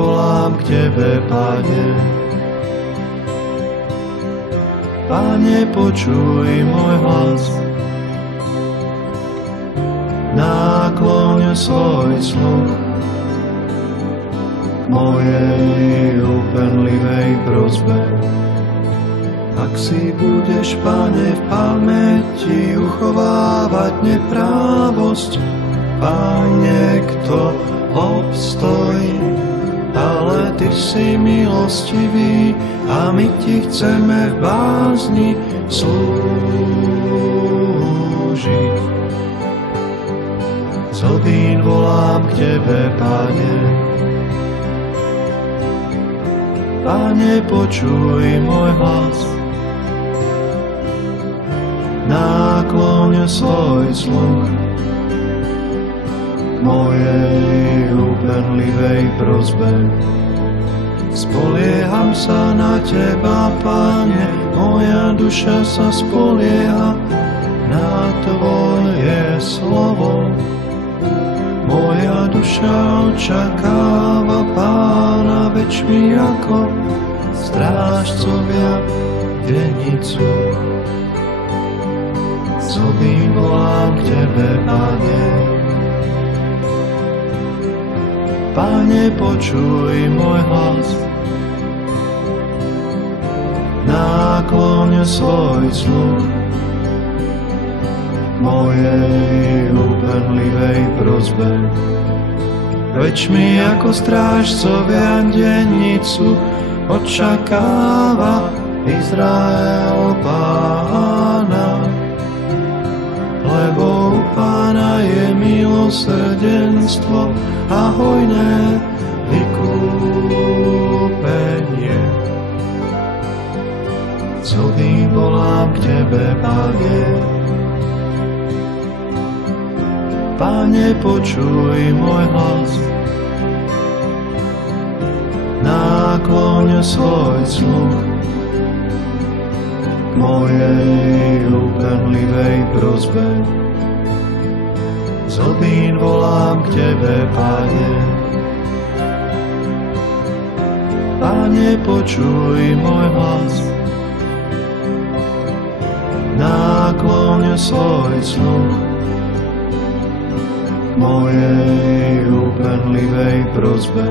volám k Tebe, Pane. Pane, počuj môj hlas, nákloň svoj sluch k mojej úpenlivej prosbe. Ak si budeš, Pane, v pamäti uchovávať neprávosť, Pane, kto obstojí? Ale Ty si milostivý a my Ti chceme v bázni slúžiť. Z hlbín volám k Tebe, Pane. Pane, počuj môj hlas, nákloň svoj sluch k mojej úpenlivej prosbe. Spolieham sa na Teba, Pane, moja duša sa spolieha na Tvoje slovo. Moja duša očakáva Pána večmi ako strážcovia denicu. Zlobím volám k Tebe, Pane. Pane, počuj môj hlas, nákloň svoj sluch k mojej úpenlivej prosbe. Večmi ako strážcovia dennicu očakáva Izrael Pána. Lebo u Pána je milosrdenstvo a hojné vykúpenie. Zlobím volám k Tebe, Pane. Pane, počuj môj hlas, nákloň svoj sluch k mojej úpenlivej prosbe. Z hlbín volám k Tebe, Pane. Pane, počuj môj hlas, nákloň svoj sluch k mojej úpenlivej prosbe.